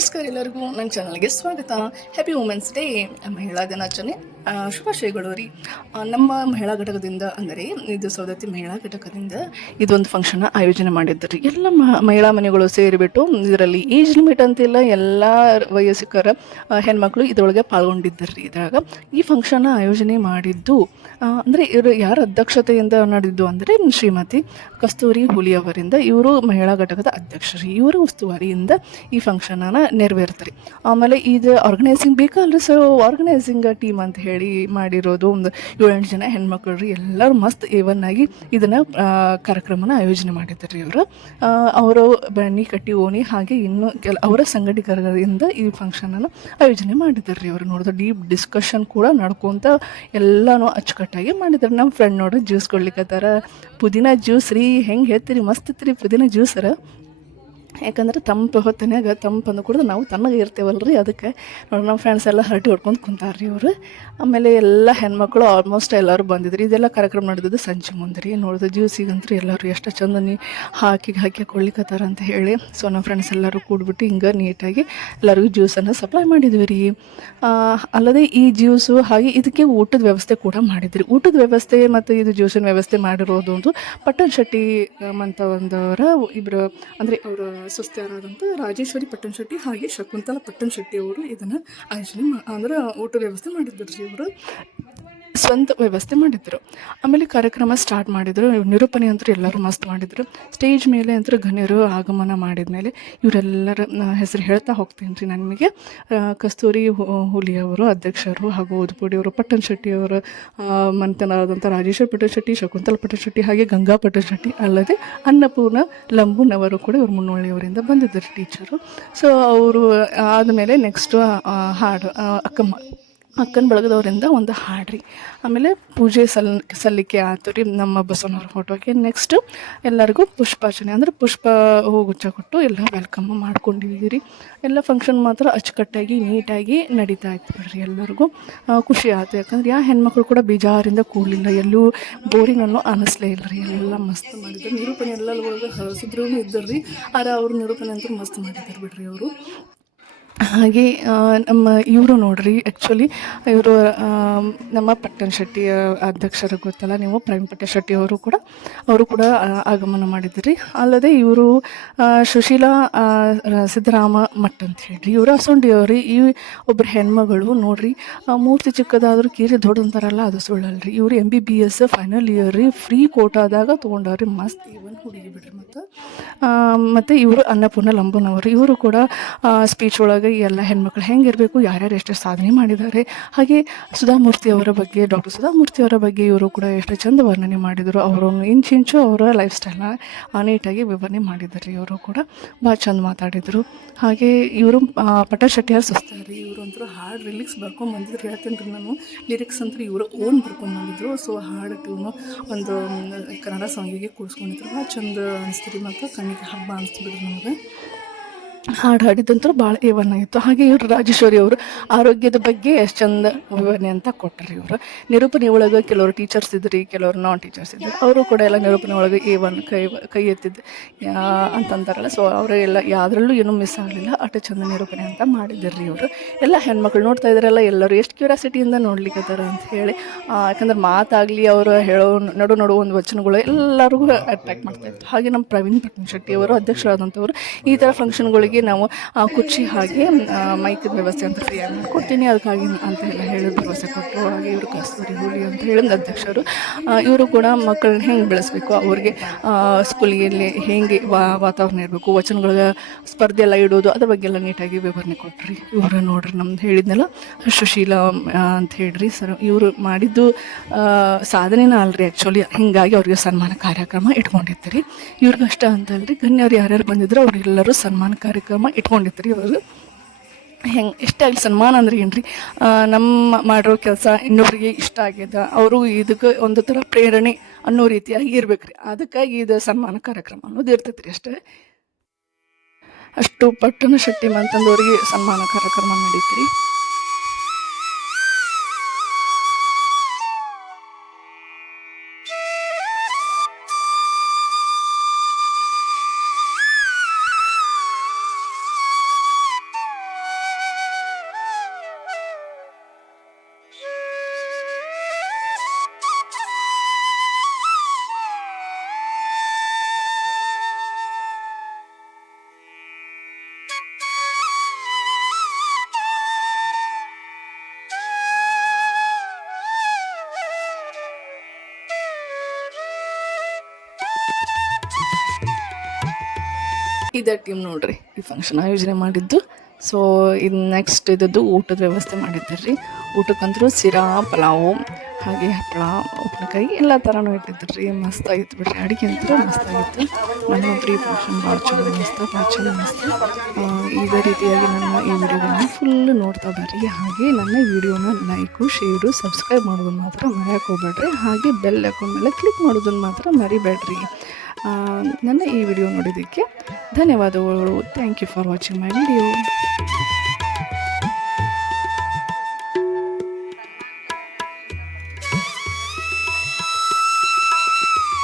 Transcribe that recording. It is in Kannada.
ನಮಸ್ಕಾರ ಎಲ್ಲರಿಗೂ. ನನ್ನ ಚಾನಲ್ಗೆ ಸ್ವಾಗತ. ಹ್ಯಾಪಿ ವುಮೆನ್ಸ್ ಡೇ ಮಹಿಳಾ ದಿನಾಚರಣೆ. ಶುಭಾಶಯಗಳು ರೀ ನಮ್ಮ ಮಹಿಳಾ ಘಟಕದಿಂದ ಅಂದರೆ ಇದು ಸೌದತ್ತಿ ಮಹಿಳಾ ಘಟಕದಿಂದ ಇದೊಂದು ಫಂಕ್ಷನ್ ಆಯೋಜನೆ ಮಾಡಿದ್ದರು ಎಲ್ಲ ಮಹಿಳಾ ಮನೆಗಳು ಸೇರಿಬಿಟ್ಟು ಇದರಲ್ಲಿ ಏಜ್ ಲಿಮಿಟ್ ಅಂತಿಲ್ಲ, ಎಲ್ಲ ವಯಸ್ಸಿಕರ ಹೆಣ್ಮಕ್ಳು ಇದರೊಳಗೆ ಪಾಲ್ಗೊಂಡಿದ್ದರು. ರೀ ಇದ್ರಾಗ ಈ ಫಂಕ್ಷನ್ ಆಯೋಜನೆ ಮಾಡಿದ್ದು ಅಂದರೆ ಇವರು ಯಾರ ಅಧ್ಯಕ್ಷತೆಯಿಂದ ನಡೆದಿದ್ದು ಅಂದರೆ ಶ್ರೀಮತಿ ಕಸ್ತೂರಿ ಹುಲಿಯವರಿಂದ ಇವರು ಮಹಿಳಾ ಘಟಕದ ಅಧ್ಯಕ್ಷರು. ಇವರು ಉಸ್ತುವಾರಿಯಿಂದ ಈ ಫಂಕ್ಷನನ್ನು ನೆರವೇರ್ತಾರೆ ಆಮೇಲೆ ಇದು ಆರ್ಗನೈಸಿಂಗ್ ಬೇಕಲ್ರಿ ಸೊ ಆರ್ಗನೈಸಿಂಗ್ ಟೀಮ್ ಅಂತ ಹೇಳಿ ಮಾಡಿರೋದು ಒಂದು ಏಳೆಂಟು ಜನ ಹೆಣ್ಮಕ್ಳು ರೀ, ಎಲ್ಲರೂ ಮಸ್ತ್ ಏವನ್ ಆಗಿ ಇದನ್ನು ಕಾರ್ಯಕ್ರಮನ ಆಯೋಜನೆ ಮಾಡಿದ್ದಾರೆ ಇವರು. ಅವರು ಬನ್ನಿ, ಕಟ್ಟಿ, ಓಣಿ, ಹಾಗೆ ಇನ್ನು ಕೆಲ, ಅವರ ಸಂಘಟಕರಿಂದ ಈ ಫಂಕ್ಷನನ್ನು ಆಯೋಜನೆ ಮಾಡಿದ್ದಾರೆ ರೀ ಅವರು ನೋಡಿದ್ರೆ ಡೀಪ್ ಡಿಸ್ಕಷನ್ ಕೂಡ ನಡ್ಕೊತ ಎಲ್ಲನೂ ಅಚ್ಚುಕಟ್ಟಾಗಿ ಮಾಡಿದ್ದಾರೆ ನಮ್ಮ ಫ್ರೆಂಡ್ ನೋಡ್ರಿ ಜ್ಯೂಸ್ ಕೊಡ್ಲಿಕ್ಕತ್ತಾರ ಪುದೀನ ಜ್ಯೂಸ್ ರೀ, ಹೆಂಗೆ ಹೇಳ್ತೀರಿ? ಮಸ್ತ್ ಇತ್ತು ರೀ ಪುದೀನ ಜ್ಯೂಸರ ಯಾಕಂದ್ರೆ ತಂಪು ಹೊತ್ತಿನಾಗ ತಂಪನ್ನು ಕೂಡ ನಾವು ತಣ್ಣಗೆ ಇರ್ತೇವಲ್ಲ ರೀ ಅದಕ್ಕೆ. ನೋಡಿ, ನಮ್ಮ ಫ್ರೆಂಡ್ಸ್ ಎಲ್ಲ ಹರಟಿ ಹೊಡ್ಕೊಂಡು ಕುಂತಾರ್ರಿ ರೀ ಅವರು ಆಮೇಲೆ ಎಲ್ಲ ಹೆಣ್ಮಕ್ಳು ಆಲ್ಮೋಸ್ಟ್ ಎಲ್ಲರೂ ಬಂದಿದ್ರು. ಇದೆಲ್ಲ ಕಾರ್ಯಕ್ರಮ ನಡೆದಿದ್ದು ಸಂಜೆ ಮುಂದೆ ರೀ. ನೋಡಿದ ಜ್ಯೂಸಿಗಂತೂ ಎಲ್ಲರೂ ಎಷ್ಟು ಚಂದ ನೀ ಹಾಕಿ ಹಾಕಿ ಕೊಡ್ಲಿಕ್ಕತ್ತಾರ ಅಂತ ಹೇಳಿ. ಸೊ ನಮ್ಮ ಫ್ರೆಂಡ್ಸ್ ಎಲ್ಲರೂ ಕೂಡ್ಬಿಟ್ಟು ಹಿಂಗೆ ನೀಟಾಗಿ ಎಲ್ಲರಿಗೂ ಜ್ಯೂಸನ್ನು ಸಪ್ಲೈ ಮಾಡಿದ್ವಿ ರೀ. ಅಲ್ಲದೆ ಈ ಜ್ಯೂಸು ಹಾಗೆ ಇದಕ್ಕೆ ಊಟದ ವ್ಯವಸ್ಥೆ ಕೂಡ ಮಾಡಿದ್ರಿ. ಊಟದ ವ್ಯವಸ್ಥೆ ಮತ್ತು ಇದು ಜ್ಯೂಸಿನ ವ್ಯವಸ್ಥೆ ಮಾಡಿರೋದು ಒಂದು ಪಟ್ಟಣ ಶೆಟ್ಟಿ ಅಂತ ಒಂದವರ ಇಬ್ಬರು ಅಂದರೆ ಅವರ ಸುಸ್ತಾರಾದಂಥ ರಾಜೇಶ್ವರಿ ಪಟ್ಟಣ ಶೆಟ್ಟಿ ಹಾಗೆ ಶಕುಂತಲ ಪಟ್ಟಣ ಶೆಟ್ಟಿ ಅವರು ಇದನ್ನು ಆಯೋಜನೆ ಮಾ ಅಂದ್ರೆ ಊಟ ವ್ಯವಸ್ಥೆ ಮಾಡಿದ್ರು ಇವರು. ಸ್ವಂತ ವ್ಯವಸ್ಥೆ ಮಾಡಿದ್ರು. ಆಮೇಲೆ ಕಾರ್ಯಕ್ರಮ ಸ್ಟಾರ್ಟ್ ಮಾಡಿದರು. ನಿರೂಪಣೆ ಅಂತೂ ಎಲ್ಲರೂ ಮಸ್ತ್ ಮಾಡಿದರು. ಸ್ಟೇಜ್ ಮೇಲೆ ಅಂತೂ ಗಣ್ಯರು ಆಗಮನ ಮಾಡಿದ ಮೇಲೆ ಇವರೆಲ್ಲರ ಹೆಸರು ಹೇಳ್ತಾ ಹೋಗ್ತೀನಿ ರೀ ನನಗೆ ಕಸ್ತೂರಿ ಹುಲಿಯವರು ಅಧ್ಯಕ್ಷರು ಹಾಗೂ ಉದ್ಪುಡಿಯವರು ಪಟ್ಟಣ ಶೆಟ್ಟಿಯವರು ಮಂತನಾದಂಥ ರಾಜೇಶ್ವರ ಪಟ್ಟಣ ಶೆಟ್ಟಿ, ಶಕುಂತಲ ಪಟ್ಟಣ ಶೆಟ್ಟಿ ಹಾಗೆ ಗಂಗಾ ಪಟ್ಟಣ ಶೆಟ್ಟಿ ಅಲ್ಲದೆ ಅನ್ನಪೂರ್ಣ ಲಂಬುನವರು ಕೂಡ ಇವರು ಮುನ್ನೋಳಿಯವರಿಂದ ಬಂದಿದ್ದರು ಟೀಚರು ಸೊ ಅವರು ಆದಮೇಲೆ ನೆಕ್ಸ್ಟು ಹಾಡು ಅಕ್ಕಮ್ಮ. ಅಕ್ಕನ ಬಳಗದವರಿಂದ ಒಂದು ಹಾಡ್ರಿ. ಆಮೇಲೆ ಪೂಜೆ ಸಲ್, ಸಲ್ಲಿಕೆ ಆಯ್ತು ರೀ ನಮ್ಮ ಬಸವನವ್ರ ಫೋಟೋಗೆ ನೆಕ್ಸ್ಟ್ ಎಲ್ಲರಿಗೂ ಪುಷ್ಪಾರ್ಚನೆ ಅಂದರೆ ಪುಷ್ಪ ಹೂಗುಚ್ಚ ಕೊಟ್ಟು ಎಲ್ಲ ವೆಲ್ಕಮ್ ಮಾಡ್ಕೊಂಡಿದ್ದೀವಿ ರೀ. ಎಲ್ಲ ಫಂಕ್ಷನ್ ಮಾತ್ರ ಅಚ್ಚುಕಟ್ಟಾಗಿ, ನೀಟಾಗಿ ನಡೀತಾ ಇತ್ತು ಬಿಡ್ರಿ ಎಲ್ಲರಿಗೂ. ಖುಷಿ ಆಯ್ತು. ಯಾಕಂದ್ರೆ ಯಾವ ಹೆಣ್ಮಕ್ಳು ಕೂಡ ಬೇಜಾರಿಂದ ಕೂಡಲಿಲ್ಲ. ಎಲ್ಲೂ ಬೋರಿಂಗ್ ಅನ್ನೋ ಅನಿಸ್ಲೇ ಇಲ್ಲ ರೀ. ಎಲ್ಲ ಮಸ್ತ್ ಮಾಡಿದ್ರು. ನಿರೂಪಣೆ ಎಲ್ಲ ಹಸಿದ್ರು ಇದ್ದರು ರೀ. ಆದ್ರೆ ಅವ್ರ ನಿರೂಪಣೆ ಅಂತೂ ಮಸ್ತ್ ಮಾಡಿದ್ರು ಬಿಡ್ರಿ ಅವರು. ಹಾಗೆ ನಮ್ಮ ಇವರು ನೋಡ್ರಿ ಆ್ಯಕ್ಚುಲಿ ಇವರು ನಮ್ಮ ಪಟ್ಟಣ ಶೆಟ್ಟಿ ಅಧ್ಯಕ್ಷರು ಗೊತ್ತಲ್ಲ ನೀವು, ಪ್ರವೀಣ್ ಪಟ್ಟಣ ಶೆಟ್ಟಿ ಅವರು ಕೂಡ ಅವರು ಕೂಡ ಆಗಮನ ಮಾಡಿದ್ರಿ. ಅಲ್ಲದೆ ಇವರು ಸುಶೀಲಾ ಸಿದ್ದರಾಮ ಮಠ್ ಅಂತ ಹೇಳ್ರಿ. ಇವರು ಅಸೊಂಡಿಯವ್ರಿ ಈ ಒಬ್ಬರು ಹೆಣ್ಮಗಳು ನೋಡ್ರಿ ಮೂರ್ತಿ ಚಿಕ್ಕದಾದ್ರೂ ಕೀರಿ ದೊಡ್ಡಂತಾರಲ್ಲ, ಅದು ಸುಳ್ಳಲ್ರಿ. ಇವರು M B B S final year ರೀ ಫ್ರೀ ಕೋಟಾದಾಗ ತೊಗೊಂಡವ್ರಿ. ಮಸ್ತ್ ಇವನ್ ಹುಡುಗಿ ಬಿಡ್ರಿ ಮತ್ತು. ಮತ್ತು ಇವರು ಅನ್ನಪೂರ್ಣ ಲಂಬನವರು. ಇವರು ಕೂಡ ಸ್ಪೀಚ್ ಒಳಗೆ ಈ ಎಲ್ಲ ಹೆಣ್ಮಕ್ಳು ಹೆಂಗಿರಬೇಕು, ಯಾರ್ಯಾರು ಎಷ್ಟು ಸಾಧನೆ ಮಾಡಿದ್ದಾರೆ. ಹಾಗೆ ಸುಧಾಮೂರ್ತಿ ಅವರ ಬಗ್ಗೆ, ಡಾಕ್ಟರ್ ಸುಧಾಮೂರ್ತಿ ಅವರ ಬಗ್ಗೆ ಇವರು ಕೂಡ ಎಷ್ಟು ಚಂದ ವರ್ಣನೆ ಮಾಡಿದರು. ಅವರನ್ನು ಇಂಚಿಂಚು ಅವರ ಲೈಫ್ ಸ್ಟೈಲ್ನ ನೀಟಾಗಿ ವಿವರಣೆ ಮಾಡಿದ್ದಾರೆ. ಇವರು ಕೂಡ ಭಾಳ ಚಂದ ಮಾತಾಡಿದರು. ಹಾಗೆ ಇವರು ಪಟ ಶೆಟ್ಟಿಯಾರ್ ಸುಸ್ತಾರಿ ಇವರು ಅಂತೂ ಹಾಡು ರಿಲಿಕ್ಸ್ ಬರ್ಕೊಂಡು ಬಂದಿದ್ರು. ಹೇಳ್ತೇನೆ ರೀ ನಾನು. ಲಿರಿಕ್ಸ್ ಅಂತೂ ಇವರು ಓನ್ ಬರ್ಕೊಂಡು ಬಂದಿದ್ರು. ಸೊ ಹಾಡು ಟ್ಯೂನು ಒಂದು ಕನ್ನಡ ಸಾಂಗಿಗೆ ಕೂಡಿಸ್ಕೊಂಡಿದ್ರು. ಭಾಳ ಚಂದ ಅನಿಸ್ತೀರಿ ಮತ್ತು ಕಣ್ಣಿಗೆ ಹಬ್ಬ ಅನಿಸ್ತಿದ್ರು ನಮಗೆ. ಹಾಡು ಹಾಡಿದಂತೂ ಭಾಳ ಏವನ್ ಆಯಿತು ಹಾಗೆ ಇವರು ರಾಜೇಶ್ವರಿ ಅವರು ಆರೋಗ್ಯದ ಬಗ್ಗೆ ಎಷ್ಟು ಚಂದ ವಿವರಣೆ ಅಂತ ಕೊಟ್ಟರು ಇವರು. ನಿರೂಪಣೆ ಒಳಗೆ ಕೆಲವರು ಟೀಚರ್ಸ್ ಇದ್ರಿ, ಕೆಲವರು ನಾನ್ ಟೀಚರ್ಸ್ ಇದ್ದರು ಅವರು ಕೂಡ ಎಲ್ಲ ನಿರೂಪಣೆ ಒಳಗೆ ಎ ಒನ್ ಕೈ ಕೈ ಎತ್ತಿದ್ದು ಅಂತಂತಾರಲ್ಲ ಸೊ ಅವರೆಲ್ಲ ಯಾವುದ್ರಲ್ಲೂ ಏನೂ ಮಿಸ್ ಆಗಲಿಲ್ಲ. ಅಷ್ಟು ಚಂದ ನಿರೂಪಣೆ ಅಂತ ಮಾಡಿದ್ರಿ ಇವರು. ಎಲ್ಲ ಹೆಣ್ಮಕ್ಳು ನೋಡ್ತಾ ಇದ್ದಾರಲ್ಲ ಎಲ್ಲರೂ ಎಷ್ಟು ಕ್ಯೂರಿಯಾಸಿಟಿಯಿಂದ ನೋಡ್ಲಿಕ್ಕತ್ತಾರ ಅಂತ ಹೇಳಿ. ಯಾಕಂದ್ರೆ ಮಾತಾಗಲಿ ಅವರು ಹೇಳೋ, ನಡು ನಡು ಒಂದು ವಚನಗಳು ಎಲ್ಲರಿಗೂ ಅಟ್ರಾಕ್ಟ್ ಮಾಡ್ತಾ ಇತ್ತು. ಹಾಗೆ ನಮ್ಮ ಪ್ರವೀಣ್ ಪಟ್ನಶೆಟ್ಟಿ ಅವರು ಅಧ್ಯಕ್ಷರಾದಂಥವ್ರು ಈ ಥರ ಫಂಕ್ಷನ್ಗಳಿಗೆ ನಾವು ಆ, ಕುರ್ಚಿ ಹಾಗೆ ಮೈಕ್ ವ್ಯವಸ್ಥೆ ಅಂತ ಫ್ರೀಯಾಗಿ ಕೊಡ್ತೀನಿ. ಅದಕ್ಕಾಗಿ ಅಂತ ಎಲ್ಲ ಹೇಳಿ ಭರವಸೆ ಕೊಟ್ಟರು. ಹಾಗೆ ಇವರು ಕಸ್ತೂರಿ ಹುಲಿ ಅಂತ ಹೇಳಿದ ಅಧ್ಯಕ್ಷರು. ಇವರು ಕೂಡ ಮಕ್ಕಳನ್ನ ಹೆಂಗೆ ಬೆಳೆಸಬೇಕು? ಅವ್ರಿಗೆ ಸ್ಕೂಲಿಗೆ ಹೇಗೆ ವಾತಾವರಣ ಇರಬೇಕು? ವಚನಗಳ ಸ್ಪರ್ಧೆ ಎಲ್ಲ ಇಡೋದು ಅದ್ರ ಬಗ್ಗೆ ಎಲ್ಲ ನೀಟಾಗಿ ವಿವರಣೆ ಕೊಟ್ರಿ. ಇವರು ನೋಡ್ರಿ ನಮ್ದು ಹೇಳಿದ್ನಲ್ಲ ಸುಶೀಲ ಅಂತ ಹೇಳ್ರಿ ಸರ್. ಇವರು ಮಾಡಿದ್ದು ಸಾಧನೆನ ಅಲ್ರಿ ಆ್ಯಕ್ಚುಲಿ ಹಿಂಗಾಗಿ ಅವ್ರಿಗೆ ಸನ್ಮಾನ ಕಾರ್ಯಕ್ರಮ ಇಟ್ಕೊಂಡಿರ್ತೀರಿ. ಇವ್ರಿಗಷ್ಟ ಅಂತಲ್ರಿ ಗಣ್ಯರು ಯಾರ್ಯಾರು ಬಂದಿದ್ರು ಅವ್ರಿಗೆಲ್ಲರೂ ಸನ್ಮಾನ ಕಾರ್ಯಕ್ರಮ ಇಟ್ಕೊಂಡಿತ್ತು ರೀ ಅವರು ಹೆಂಗೆ ಇಷ್ಟ ಆಗಲಿ ಸನ್ಮಾನ ಅಂದ್ರೆ ಏನ್ರಿ? ನಮ್ಮ ಮಾಡಿರೋ ಕೆಲಸ ಇನ್ನೊಬ್ರಿಗೆ ಇಷ್ಟ ಆಗ್ಯದ, ಅವರು ಇದಕ್ಕೆ ಒಂದು ಥರ ಪ್ರೇರಣೆ ಅನ್ನೋ ರೀತಿಯಾಗಿ ಇರ್ಬೇಕು ಅದಕ್ಕಾಗಿ ಇದು ಸನ್ಮಾನ ಕಾರ್ಯಕ್ರಮ ಅನ್ನೋದು ಇರ್ತೈತೆ ರೀ ಅಷ್ಟೇ. ಅಷ್ಟು ಪಟ್ಟಣ ಶೆಟ್ಟಿ ಮಂತಂದವ್ರಿಗೆ ಸನ್ಮಾನ ಕಾರ್ಯಕ್ರಮ ನಡೀತ್ರಿ. ಇದೇ ಟೀಮ್ ನೋಡ್ರಿ ಈ ಫಂಕ್ಷನ್ ಆಯೋಜನೆ ಮಾಡಿದ್ದು. ಸೊ ಇದು ನೆಕ್ಸ್ಟ್ ಇದ್ದದ್ದು ಊಟದ ವ್ಯವಸ್ಥೆ ಮಾಡಿದ್ದಾರೆ ರೀ ಊಟಕ್ಕಂತರೂ ಸಿರಾ ಪಲಾವು ಹಾಗೆ ಹಪ್ಪಳ ಉಪ್ಪಿನಕಾಯಿ ಎಲ್ಲ ಥರನೂ ಇಟ್ಟಿದ್ರು ರೀ ಮಸ್ತ್ ಆಗಿತ್ತು ಬಿಡ್ರಿ. ಅಡುಗೆ ಅಂತೂ ಮಸ್ತ್ ಆಗಿತ್ತು. ನನ್ನ ಫ್ರೀ ಫಂಕ್ಷನ್ ಭಾಳ ಚಲೋ ಮಸ್ತ್ ಭಾಳ ಚಲೋ ಅನಿಸ್ತು ಆ, ಇದೇ ರೀತಿಯಾಗಿ ನನ್ನ ಈ ವಿಡಿಯೋಗಳನ್ನ ಫುಲ್ ನೋಡ್ತಾ ಬರ್ರಿ. ಹಾಗೆ ನನ್ನ ವಿಡಿಯೋನ ಲೈಕು ಶೇರು ಸಬ್ಸ್ಕ್ರೈಬ್ ಮಾಡೋದನ್ನು ಮಾತ್ರ ಮರೆಯೋಕೆ ಹೋಗ್ಬೇಡ್ರಿ. ಹಾಗೆ ಬೆಲ್ ಅಕೌಂಟ್ ಮೇಲೆ ಕ್ಲಿಕ್ ಮಾಡೋದನ್ನು ಮಾತ್ರ ಮರಿಬೇಡ್ರಿ. ನನ್ನ ಈ ವಿಡಿಯೋ ನೋಡಿದ್ದಕ್ಕೆ ಧನ್ಯವಾದಗಳು. Thank you for watching my video